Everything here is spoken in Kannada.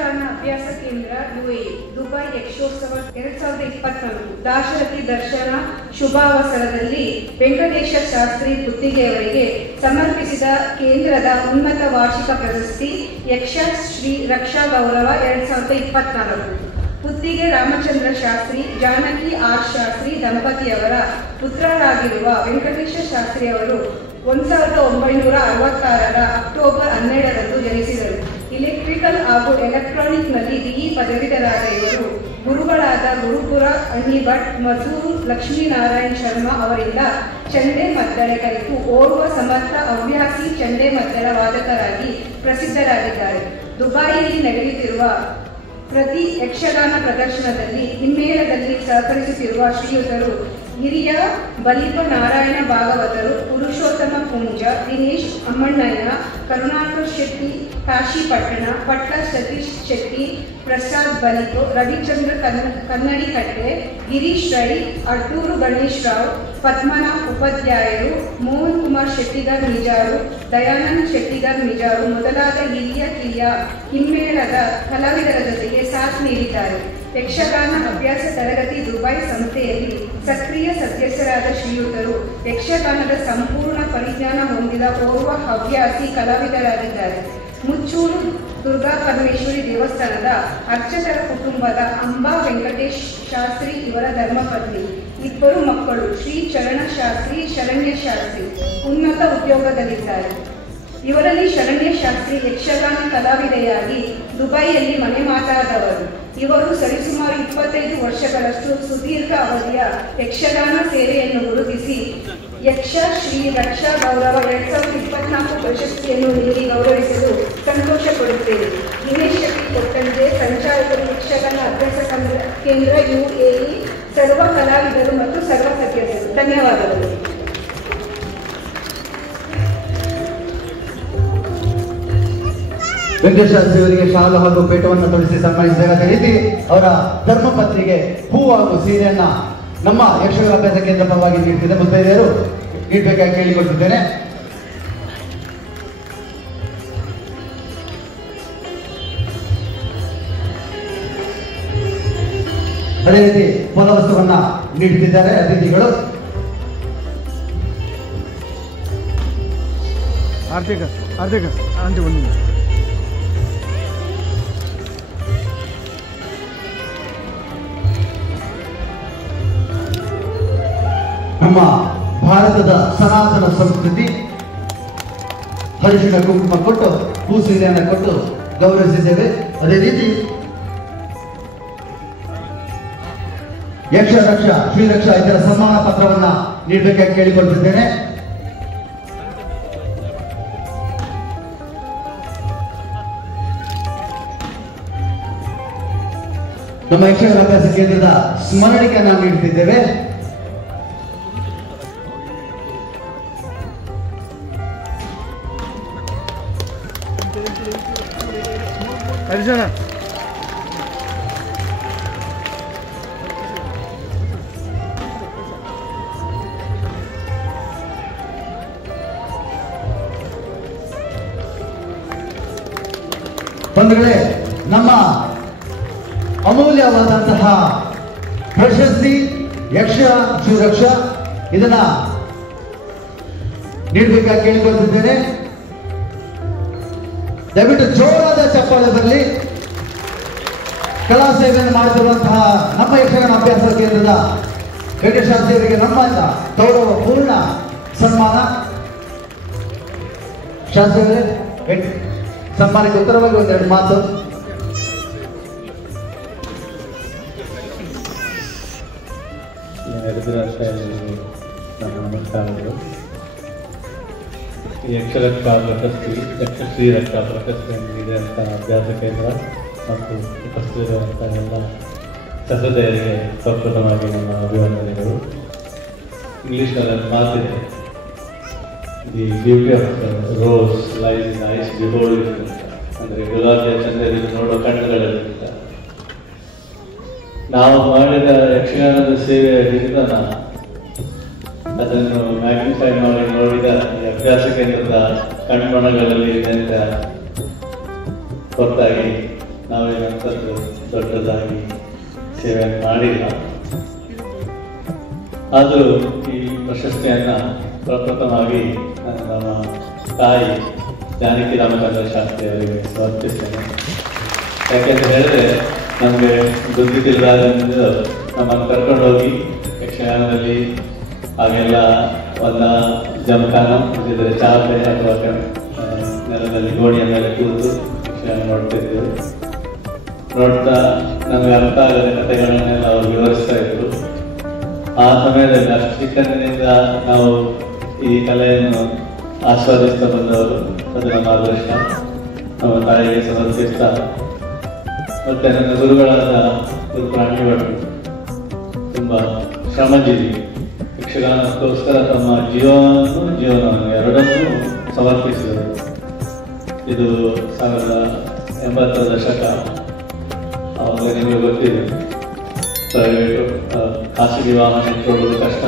ಯಕ್ಷಗಾನ ಅಭ್ಯಾಸ ಕೇಂದ್ರ UAE ದುಬೈ ಯಕ್ಷೋತ್ಸವ 2024 ದಾಶರಥಿ ದರ್ಶನ ಶುಭಾವಸರದಲ್ಲಿ ವೆಂಕಟೇಶ ಶಾಸ್ತ್ರಿ ಪುತ್ತಿಗೆಯವರಿಗೆ ಸಮರ್ಪಿಸಿದ ಕೇಂದ್ರದ ಉನ್ನತ ವಾರ್ಷಿಕ ಪ್ರಶಸ್ತಿ ಯಕ್ಷ ಶ್ರೀ ರಕ್ಷಾ ಗೌರವ 2024. ಪುತ್ತಿಗೆ ರಾಮಚಂದ್ರ ಶಾಸ್ತ್ರಿ ಜಾನಕಿ ಆರ್ ಶಾಸ್ತ್ರಿ ದಂಪತಿಯವರ ಪುತ್ರರಾಗಿರುವ ವೆಂಕಟೇಶ ಶಾಸ್ತ್ರಿ ಅವರು 1966ರ ಅಕ್ಟೋಬರ್ 12ರಂದು ಜನಿಸಿದರು. ಇಲೆಕ್ಟ್ರಿಕಲ್ ಹಾಗೂ ಎಲೆಕ್ಟ್ರಾನಿಕ್ನಲ್ಲಿ BE ಪದವೀಧರಾದ ಇವರು ಗುರುಗಳಾದ ಗುರುಪುರ ಅಣ್ಣಿಭಟ್ ಮಧೂರು ಲಕ್ಷ್ಮೀನಾರಾಯಣ್ ಶರ್ಮಾ ಅವರಿಂದ ಚಂಡೆ ಮದ್ದಳೆ ಕಲಿತು ಓರ್ವ ಸಮರ್ಥ ಹವ್ಯಾಸಿ ಚಂಡೆ ಮದ್ದಳ ವಾದಕರಾಗಿ ಪ್ರಸಿದ್ಧರಾಗಿದ್ದಾರೆ. ದುಬಾಯಿಯಲ್ಲಿ ನಡೆಯುತ್ತಿರುವ ಪ್ರತಿ ಯಕ್ಷಗಾನ ಪ್ರದರ್ಶನದಲ್ಲಿ ಹಿಮ್ಮೇಳದಲ್ಲಿ ಸಹಕರಿಸುತ್ತಿರುವ ಶ್ರೀಯುತರು ಹಿರಿಯ ಬಲಿಪ ನಾರಾಯಣ ಭಾಗವತರು, ಪುರುಷೋತ್ತಮ ಪುಂಜ, ದಿನೇಶ್ ಅಮ್ಮಣ್ಣಯ್ಯ, ಕರುಣಾಕರ್ ಶೆಟ್ಟಿ ಕಾಶಿಪಟ್ಟಣ, ಪಟ್ಟ ಸತೀಶ್ ಶೆಟ್ಟಿ, ಪ್ರಸಾದ್ ಬಲಿಪು, ರವಿಚಂದ್ರ ಕನ್ನಡಿಕಟ್ಟೆ, ಗಿರೀಶ್ ರೈ, ಅಡ್ಡೂರು ಗಣೇಶ್ ರಾವ್, ಪದ್ಮನಾಭ್ ಉಪಾಧ್ಯಾಯರು, ಮೋಹನ್ ಕುಮಾರ್ ಶೆಟ್ಟಿಗರ್ ಮಿಜಾರು, ದಯಾನಂದ್ ಶೆಟ್ಟಿಗರ್ ಮಿಜಾರು ಮೊದಲಾದ ಹಿರಿಯ ಕಿರಿಯ ಹಿಮ್ಮೇಳದ ಕಲಾವಿದರ ಜೊತೆಗೆ ಸಾಥ್ ನೀಡಿದ್ದಾರೆ. ಯಕ್ಷಗಾನ ಅಭ್ಯಾಸ ತರಗತಿ ದುಬೈ ಸಂಸ್ಥೆಯಲ್ಲಿ ಸಕ್ರಿಯ ಸದಸ್ಯರಾದ ಶ್ರೀಯುತರು ಯಕ್ಷಗಾನದ ಸಂಪೂರ್ಣ ಪರಿಜ್ಞಾನ ಹೊಂದಿದ ಓರ್ವ ಹವ್ಯಾಸಿ ಕಲಾವಿದರಾಗಿದ್ದಾರೆ. ಮುಚ್ಚೂರು ದುರ್ಗಾ ಪರಮೇಶ್ವರಿ ದೇವಸ್ಥಾನದ ಅರ್ಚಕರ ಕುಟುಂಬದ ಅಂಬಾ ವೆಂಕಟೇಶ್ ಶಾಸ್ತ್ರಿ ಇವರ ಧರ್ಮಪತ್ನಿ. ಇಬ್ಬರು ಮಕ್ಕಳು ಶ್ರೀ ಚರಣ ಶಾಸ್ತ್ರಿ, ಶರಣ್ಯ ಶಾಸ್ತ್ರಿ ಉನ್ನತ ಉದ್ಯೋಗದಲ್ಲಿದ್ದಾರೆ. ಇವರಲ್ಲಿ ಶರಣ್ಯ ಶಾಸ್ತ್ರಿ ಯಕ್ಷಗಾನ ಕಲಾವಿದೆಯಾಗಿ ದುಬೈಯಲ್ಲಿ ಮನೆ ಮಾತಾದವರು. ಇವರು ಸರಿಸುಮಾರು 25 ವರ್ಷಗಳಷ್ಟು ಸುದೀರ್ಘ ಅವಧಿಯ ಯಕ್ಷಗಾನ ಸೇವೆಯನ್ನು ಗುರುತಿಸಿ ಯಕ್ಷ ಶ್ರೀ ರಕ್ಷಾ ಗೌರವ 2024 ಪ್ರಶಸ್ತಿಯನ್ನು ನೀಡಿ ಗೌರವಿಸಲು ಸಂತೋಷ ಪಡುತ್ತೇವೆ. ದಿನೇಶ್ ಶೆಟ್ಟಿ ಕೊಟ್ಟಂತೆ ಸಂಚಾಲಕರು, ಯಕ್ಷಗಾನ ಅಭ್ಯಾಸ ಕೇಂದ್ರ UAE, ಸರ್ವ ಕಲಾವಿದರು ಮತ್ತು ಸರ್ವ ಸದಸ್ಯರು. ಧನ್ಯವಾದಗಳು. ವೆಂಕಟೇಶ ಶಾಸ್ತ್ರಿ ಅವರಿಗೆ ಶಾಲು ಹಾಗೂ ಪೇಟವನ್ನು ತೊಡಿಸಿ ಸನ್ಮಾನಿಸಿದಾಗ ಅದೇ ರೀತಿ ಅವರ ಧರ್ಮಪತ್ನಿಗೆ ಹೂ ಹಾಗೂ ಸೀರೆಯನ್ನ ನಮ್ಮ ಯಕ್ಷಗಾನ ಅಭ್ಯಾಸ ಕೇಂದ್ರ ಪರವಾಗಿ ನೀಡುತ್ತಿದ್ದ ಮುತ್ತೈದೆಯರು ನೀಡಬೇಕಾಗಿ ಕೇಳಿಕೊಳ್ತಿದ್ದೇನೆ. ಅದೇ ರೀತಿ ಫಲವಸ್ತುವನ್ನ ನೀಡುತ್ತಿದ್ದಾರೆ ಅತಿಥಿಗಳು. ಆರ್ಥಿಕ ಆಂಟಿ ಒಂದು ನಮ್ಮ ಭಾರತದ ಸನಾತನ ಸಂಸ್ಕೃತಿ ಹರಿಶಿನ ಕುಂಕುಮ ಕೊಟ್ಟು ಹೂ ಸೀರೆಯನ್ನು ಕೊಟ್ಟು ಗೌರವಿಸಿದ್ದೇವೆ. ಅದೇ ರೀತಿ ಯಕ್ಷ ರಕ್ಷಾ ಶ್ರೀರಕ್ಷಾ ಇದರ ಸನ್ಮಾನ ಪತ್ರವನ್ನ ನೀಡಬೇಕಾಗಿ ಕೇಳಿಕೊಳ್ತಿದ್ದೇನೆ. ನಮ್ಮ ಯಕ್ಷಗಾನ ಅಭ್ಯಾಸ ಕೇಂದ್ರದ ಸ್ಮರಣಿಕೆಯನ್ನು ನೀಡುತ್ತಿದ್ದೇವೆ. ಅರ್ಜುನ ಬಂಧುಗಳೇ, ನಮ್ಮ ಅಮೂಲ್ಯವಾದಂತಹ ಪ್ರಶಸ್ತಿ ಯಕ್ಷ ಶ್ರೀರಕ್ಷಾ ಇದನ್ನ ನೀಡಬೇಕಾಗಿ ಕೇಳಿಕೊಳ್ತಿದ್ದೇನೆ. ದಯವಿಟ್ಟು ಜೋರಾದ ಚಪ್ಪಾಳೆ ಬರಲಿ. ಕಲಾ ಸೇವೆಯನ್ನು ಮಾಡುತ್ತಿರುವಂತಹ ನಮ್ಮ ಯಕ್ಷಗಾನ ಅಭ್ಯಾಸ ಕೇಂದ್ರದ ವೆಂಕಟೇಶ ಶಾಸ್ತ್ರಿ ಅವರಿಗೆ ನಮ್ಮಿಂದ ಗೌರವ ಪೂರ್ಣ ಸನ್ಮಾನ. ಶಾಸ್ತ್ರಿ ಅವರೇ, ಸನ್ಮಾನಕ್ಕೆ ಉತ್ತರವಾಗಿ ಒಂದೆರಡು ಮಾತು. ನಮಸ್ಕಾರಗಳು. ಯಕ್ಷರಕ್ಷಾ ಪ್ರಶಸ್ತಿ, ಯಕ್ಷ ಶ್ರೀರಕ್ಷಾ ಪ್ರಶಸ್ತಿ ನೀಡಿದಂಥ ಅಭ್ಯಾಸ ಕೇಂದ್ರ ಮತ್ತು ಉಪಸ್ಥಿತರಿರುವಂಥ ಎಲ್ಲ ಸಹೃದಯರಿಗೆ ಪ್ರಪ್ರಥಮವಾಗಿ ನಮ್ಮ ಅಭಿವಂದನೆಗಳು. ಇಂಗ್ಲೀಷ್ನಲ್ಲಿ ಮಾತಿದೆ, the beauty of rose lies in ice behold ಅಂತ. ಅಂದರೆ ಗುಲಾಬಿಯ ಚಂದ್ರದಲ್ಲಿ ನೋಡುವ ಕಣ್ಣುಗಳಲ್ಲಿಲ್ಲ. ನಾವು ಮಾಡಿದ ಯಕ್ಷಗಾನದ ಸೇವೆಯ ವಿಧಾನ ಅದನ್ನು ಮ್ಯಾಗ್ನಿಫೈ ಮಾಡಿ ನೋಡಿದ ಈ ಅಭ್ಯಾಸ ಕೇಂದ್ರದ ಕಣ್ಮಣಗಳಲ್ಲಿ ಅಂತ ಹೊರತಾಗಿ ನಾವೇನಂತದ್ದು ದೊಡ್ಡದಾಗಿ ಸೇವೆ ಮಾಡಿಲ್ಲ. ಆದರೂ ಈ ಪ್ರಶಸ್ತಿಯನ್ನು ಪ್ರಪ್ರಥಮವಾಗಿ ನಮ್ಮ ತಾಯಿ ಜಾನಕಿ ರಾಮಚಂದ್ರ ಶಾಸ್ತ್ರಿ ಅವರಿಗೆ ಸಮರ್ಪಿಸ್ತೇನೆ. ಯಾಕೆಂತ ಹೇಳಿದ್ರೆ ನಮಗೆ ಗೊತ್ತಿಲ್ಲದಾಗಿಂದ ನಮ್ಮನ್ನು ಕರ್ಕೊಂಡು ಹೋಗಿ ಯಕ್ಷಗಾನದಲ್ಲಿ ಹಾಗೆಲ್ಲ ಒಂದು ಜಮಖಾನ ಇದ್ದರೆ ಚಾಪೆ ಅಥವಾ ನೆಲದಲ್ಲಿ ಗೋಣಿಯ ಮೇಲೆ ಕೂತು ಯಕ್ಷಗಾನ ನೋಡ್ತಿದ್ದೆವು. ನೋಡ್ತಾ ನಮಗೆ ಅರ್ಥ ಆಗದ ಕಥೆಗಳನ್ನೆಲ್ಲ ಅವರು ವಿವರಿಸ್ತಾ ಇದ್ರು. ಆ ಸಮಯದಲ್ಲಿ ಅಷ್ಟು ಚಿಕ್ಕಂದಿನಿಂದ ನಾವು ಈ ಕಲೆಯನ್ನು ಆಸ್ವಾದಿಸ್ತಾ ಬಂದವರು. ಅದು ನಮ್ಮ ಅದೃಷ್ಟ. ನಮ್ಮ ತಾಯಿಗೆ ಸಮರ್ಪಿಸ್ತಾ ಮತ್ತೆ ನನ್ನ ಗುರುಗಳಾದ ಗುರು ಪ್ರಾಣಿ ಭಟ್ರು ತುಂಬ ಶ್ರಮಜೀವಿ. ಯಕ್ಷಗಾನಕ್ಕೋಸ್ಕರ ತಮ್ಮ ಜೀವನವನ್ನು ಎರಡನ್ನೂ ಸಮರ್ಪಿಸಿದರು. ಇದು 1980ರ ದಶಕ. ಆವಾಗ ನಿಮಗೆ ಗೊತ್ತಿದೆ, ಪ್ರೈವೇಟು ಖಾಸಗಿ ವಾಹನ ಇಟ್ಕೊಳ್ಳೋದು ಕಷ್ಟ.